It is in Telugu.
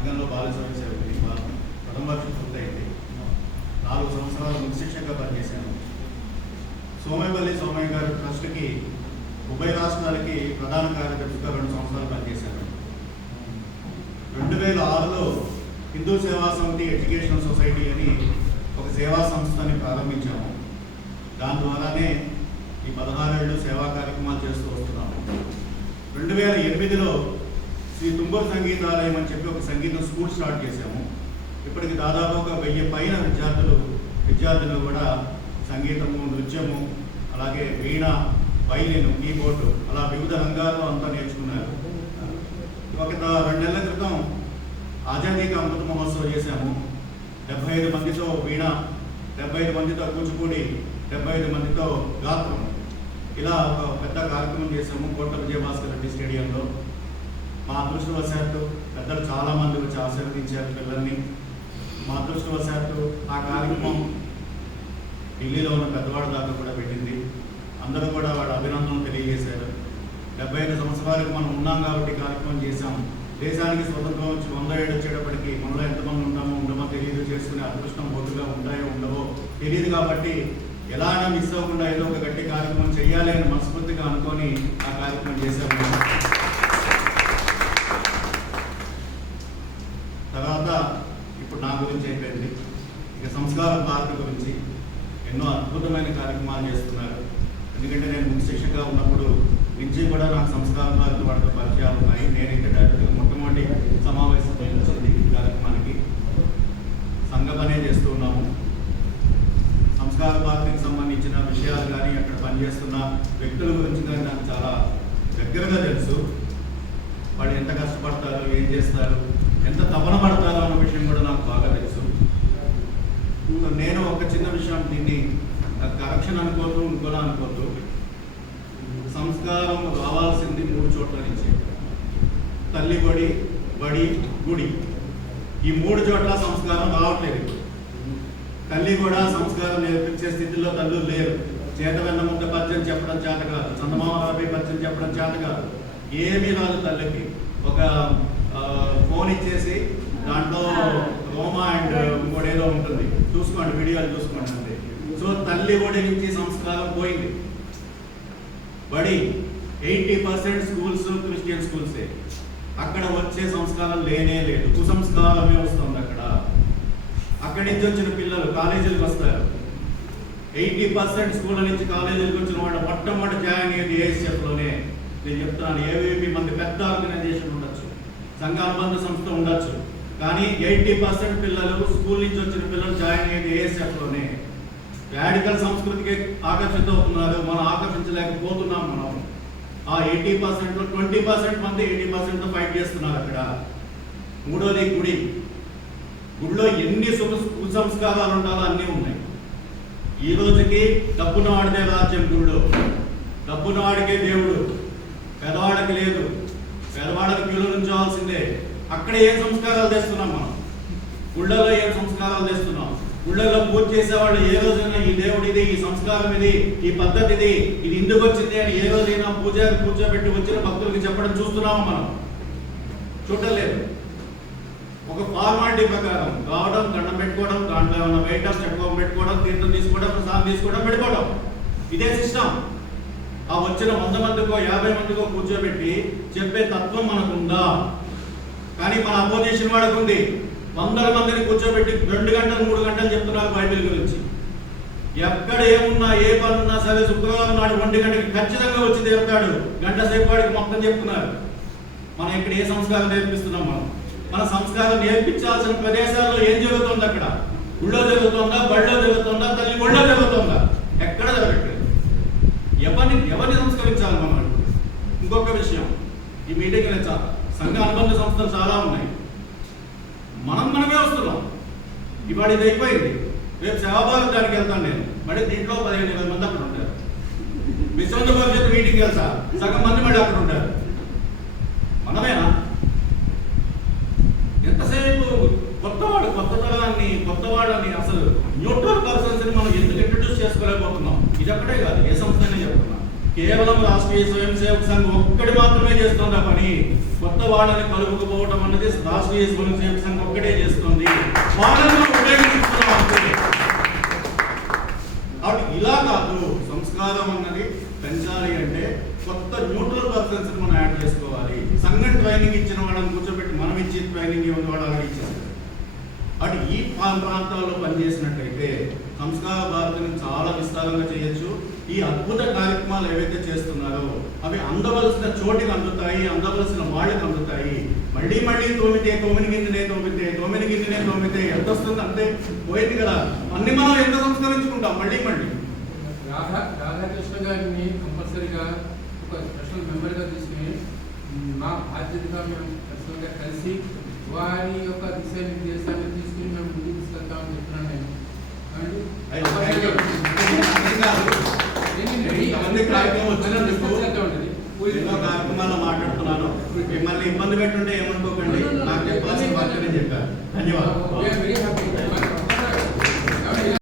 సంఘంలో బాల స్వయం సేవకుని ప్రథమ వర్షం పూర్తయింది. 4 సంవత్సరాలు ముఖ్య శిక్షకగా పనిచేశాను. సోమయ్యపల్లి సోమయ్య గారి ట్రస్ట్కి ఉభయ రాష్ట్రాలకి ప్రధాన కార్యదర్శిగా 2 సంవత్సరాలు పనిచేశాను. 2006లో హిందూ సేవా సమితి ఎడ్యుకేషనల్ సొసైటీ అని ఒక సేవా సంస్థని ప్రారంభించాము. దాని ద్వారానే ఈ 16 ఏళ్ళు సేవా కార్యక్రమాలు చేస్తూ వస్తున్నాము. 2008లో శ్రీ తుంగూరు సంగీతాలయం అని చెప్పి ఒక సంగీతం స్కూల్ స్టార్ట్ చేశాము. ఇప్పటికి దాదాపు ఒక 1000 పైన విద్యార్థులు కూడా సంగీతము, నృత్యము, అలాగే వీణ, వైలిన్, కీబోర్డు అలా వివిధ రంగాల్లో అంతా నేర్చుకున్నారు. ఒక 2 నెలల క్రితం ఆజాదీ కా అమృత మహోత్సవం చేశాము. 75 మందితో వీణ, 75 మందితో కూచిపూడి, 75 మందితో గాత్రం, ఇలా ఒక పెద్ద కార్యక్రమం చేశాము కోట విజయభాస్కర్ రెడ్డి స్టేడియంలో. మా అదృష్టవశాత్తు పెద్దలు చాలామంది వచ్చి ఆశీర్వదించారు పిల్లల్ని. మా అదృష్టవశాత్తు ఆ కార్యక్రమం ఢిల్లీలో ఉన్న పెద్దవాడ దాకా కూడా పెట్టింది. అందరూ కూడా వాళ్ళ అభినందనలు తెలియజేశారు. 75 సంవత్సరాలకు మనం ఉన్నాం కాబట్టి కార్యక్రమం చేశాం. దేశానికి స్వతంత్రం వచ్చి 100 ఏళ్ళు వచ్చేటప్పటికి మనలో ఎంతమంది ఉంటామో ఉండమో తెలియదు, చేసుకునే అదృష్టం ఓటుగా ఉంటాయో ఉండవో తెలియదు. కాబట్టి ఎలా అయినా మిస్ అవ్వకుండా ఏదో ఒక గట్టి కార్యక్రమం చేయాలి అని మనస్ఫూర్తిగా అనుకొని ఆ కార్యక్రమం చేశాము. తర్వాత ఇప్పుడు నా గురించి అయిపోయింది. ఇక సంస్కార భారతి గురించి ఎన్నో అద్భుతమైన కార్యక్రమాలు చేస్తున్నారు. ఎందుకంటే నేను ముఖ్య శిక్షకగా ఉన్నప్పుడు నుంచి కూడా నాకు సంస్కార భారతి వాళ్ళతో పరిచయాలు ఉన్నాయి. నేను ఇక్కడ డైరెక్ట్గా మొట్టమొదటి సమావేశం వచ్చింది ఈ కార్యక్రమానికి. సంఘ పనే చేస్తూ ఉన్నాము. సంస్కార భారతికి సంబంధించిన విషయాలు కానీ అక్కడ పనిచేస్తున్న వ్యక్తుల గురించి కానీ నాకు చాలా దగ్గరగా తెలుసు. వాళ్ళు ఎంత కష్టపడతారు, ఏం చేస్తారు, ఎంత తపన పడతారో అన్న విషయం కూడా నాకు బాగా తెలుసు. నేను ఒక చిన్న విషయం, దీన్ని కరెక్షన్ అనుకోవద్దు, ఇంకోలా అనుకోవద్దు. సంస్కారం రావాల్సింది 3 చోట్ల నుంచి: తల్లి బడి, బడి, గుడి. ఈ 3 చోట్ల సంస్కారం రావట్లేదు. తల్లి కూడా సంస్కారం నేర్పించే స్థితిలో తల్లులు లేరు. చేత వెన్న ముద్ద పద్యం చెప్పడం చేత కాదు, చందమామ రాబే పద్యం చెప్పడం చేత కాదు, ఏమీ రాదు తల్లికి. ఒక ఫోన్ ఇచ్చేసి దాంట్లో రోమా అండ్ ఇంకోటేదో ఉంటుంది, చూసుకోండి, వీడియోలు చూసుకోండి అంతే. సో తల్లి ఒడి నుంచి సంస్కారం పోయింది. బడి 80% స్కూల్స్ క్రిస్టియన్ స్కూల్సే. అక్కడ వచ్చే సంస్కారం లేనే లేదు, కుసంస్కారమే వస్తుంది అక్కడ. అక్కడి నుంచి వచ్చిన పిల్లలు కాలేజీలకు వస్తారు. 80% స్కూళ్ళ నుంచి కాలేజీలకు వచ్చిన వాళ్ళు మొట్టమొదటి జాయిన్ అయ్యేది ఏఎస్ఎఫ్లోనే. నేను చెప్తున్నాను, ఏవేవి మంది పెద్ద ఆర్గనైజేషన్ ఉండొచ్చు, సంఘ అనుబంధ సంస్థ ఉండొచ్చు, కానీ 80% పిల్లలు స్కూల్ నుంచి వచ్చిన పిల్లలు జాయిన్ అయ్యేది ఏఎస్ఎఫ్లోనే. రాడికల్ సంస్కృతికి ఆకర్షితవుతున్నారు, మనం ఆకర్షించలేకపోతున్నాం. మనం ఆ 80%లో 20% మంది 80%తో ఫైట్ చేస్తున్నారు అక్కడ. మూడోది గుడి. గుడిలో ఎన్ని కుసంస్కారాలు ఉండాలో అన్నీ ఉన్నాయి. ఈ రోజుకి డబ్బున వాడితే రాజ్యం గుడిలో, డబ్బున వాడికే దేవుడు, పేదవాడికి లేదు. పేదవాడికి క్యూలో నుంచోవాల్సిందే. అక్కడ ఏం సంస్కారాలు తెస్తున్నాం మనం? గుళ్ళలో ఏం సంస్కారాలు తెస్తున్నాం? గుళ్ళలో పూజ చేసేవాళ్ళు ఏ రోజైనా ఈ దేవుడు ఇది, ఈ సంస్కారం ఇది, ఈ పద్ధతి ఇది, ఇది ఎందుకు వచ్చింది అని ఏ రోజైనా కూర్చోబెట్టి వచ్చిన భక్తులకి చెప్పడం చూస్తున్నాము మనం? చూడలేదు. ఒక ఫార్మాలిటీ ప్రకారం రావడం, దండం పెట్టుకోవడం, దాంట్లో ఏమైనా వేయటం, చెట్టుకోవడం పెట్టుకోవడం, తీర్థం తీసుకోవడం, ప్రసాదం తీసుకోవడం, పెట్టుకోవడం, ఇదే సిస్టమ్. ఆ వచ్చిన 100 మందికో 50 మందికో కూర్చోబెట్టి చెప్పే తత్వం మనకుందా? కానీ మన అపోజిషన్ వాళ్ళకు ఉంది. 100 మందిని కూర్చోబెట్టి 2 గంటలు 3 గంటలు చెప్తున్నారు బైబిల్ గురించి. ఎక్కడ ఏమున్నా, ఏ పని ఉన్నా సరే శుక్రవారం నాడు 1 గంటకి ఖచ్చితంగా వచ్చి తీరుతాడు. గంట సేపు వాడికి మొత్తం చెప్తున్నారు. మనం ఇక్కడ ఏ సంస్కారం నేర్పిస్తున్నాం? మన సంస్కారం నేర్పించాల్సిన ప్రదేశాల్లో ఏం జరుగుతుంది? అక్కడ గుళ్ళో జరుగుతుందా, బడిలో జరుగుతుందా, తల్లి గుళ్ళో జరుగుతుందా? ఎక్కడ జరగట్లేదు. ఎవరిని సంస్కరించాలి మనం? ఇంకొక విషయం, ఈ మీటింగ్ సంఘ అనుబంధ సంస్థలు చాలా ఉన్నాయి. మనమే వస్తున్నాం. ఇవాళ ఇది అయిపోయింది, రేపు సేవాభారత్ దానికి వెళ్తాను నేను. మళ్ళీ దీంట్లో 15-20 మంది అక్కడ ఉంటారు. విశ్వంత భవిష్యత్తు మీటింగ్ వెళ్తా, సగం మంది మళ్ళీ అక్కడ ఉంటారు. మనమేనా? ఎంతసేపు కొత్త తరాన్ని, కొత్త వాళ్ళని, అసలు న్యూట్రల్ పర్సన్స్ మనం ఎందుకు ఇంట్రడ్యూస్ చేసుకోలేకపోతున్నాం? ఇది ఒక్కటే కాదు, ఏ సంస్థ అయినా చెప్తున్నా. కేవలం రాష్ట్రీయ స్వయం సేవక సంఘం ఒక్కటి మాత్రమే చేస్తుంది ఆ పని. కొత్త వాళ్ళని కలుపుకుపోవటం అన్నది రాష్ట్ర STS మున్సిపల్ సంఘం ఒక్కటే చేస్తుంది, వాళ్ళను ఉపయోగించుకున్నాం అంతే. కాబట్టి ఇలా కాదు, సంస్కారం అన్నది పెంచాలి అంటే కొత్త న్యూట్రల్ పర్సన్స్ మనం యాడ్ చేసుకోవాలి. సంఘం ట్రైనింగ్ ఇచ్చిన వాళ్ళని కూర్చోబెట్టి మనం ఇచ్చే ట్రైనింగ్ ఏముంది వాళ్ళు అలాగే ఇచ్చేస్తారు. అటు ఈ ప్రాంతాల్లో పనిచేసినట్టయితే సంస్కార భారతిని చాలా విస్తారంగా చేయొచ్చు. ఈ అద్భుత కార్యక్రమాలు ఏవైతే చేస్తున్నారో అవి అందవలసిన చోటికి అందుతాయి, అందవలసిన వాళ్ళకి అందుతాయి. మళ్ళీ మళ్ళీ తోమితే తోమితే ఎంత వస్తుంది అంతే పోయింది కదా. అన్ని మనం ఎంత సంస్కరించుకుంటాం మళ్ళీ మళ్ళీ. రాధాకృష్ణ గారిని కంపల్సరీగా ఒక స్పెషల్ మెంబర్గా తీసుకుని మా బాధ్యతగా మేము పర్సనల్గా కలిసి వారి యొక్క దిశానిర్దేశాన్ని తీసుకుని మేము ముందుకు తీసుకెళ్తామని చెప్తున్నాను నేను. కార్యక్రమాల్లో మాట్లాడుతున్నాను, మిమ్మల్ని ఇబ్బంది పెట్టుంటే ఏమనుకోకండి, నాకు చెప్పాల్సిన బాధ్యత చెప్పారు. ధన్యవాదాలు.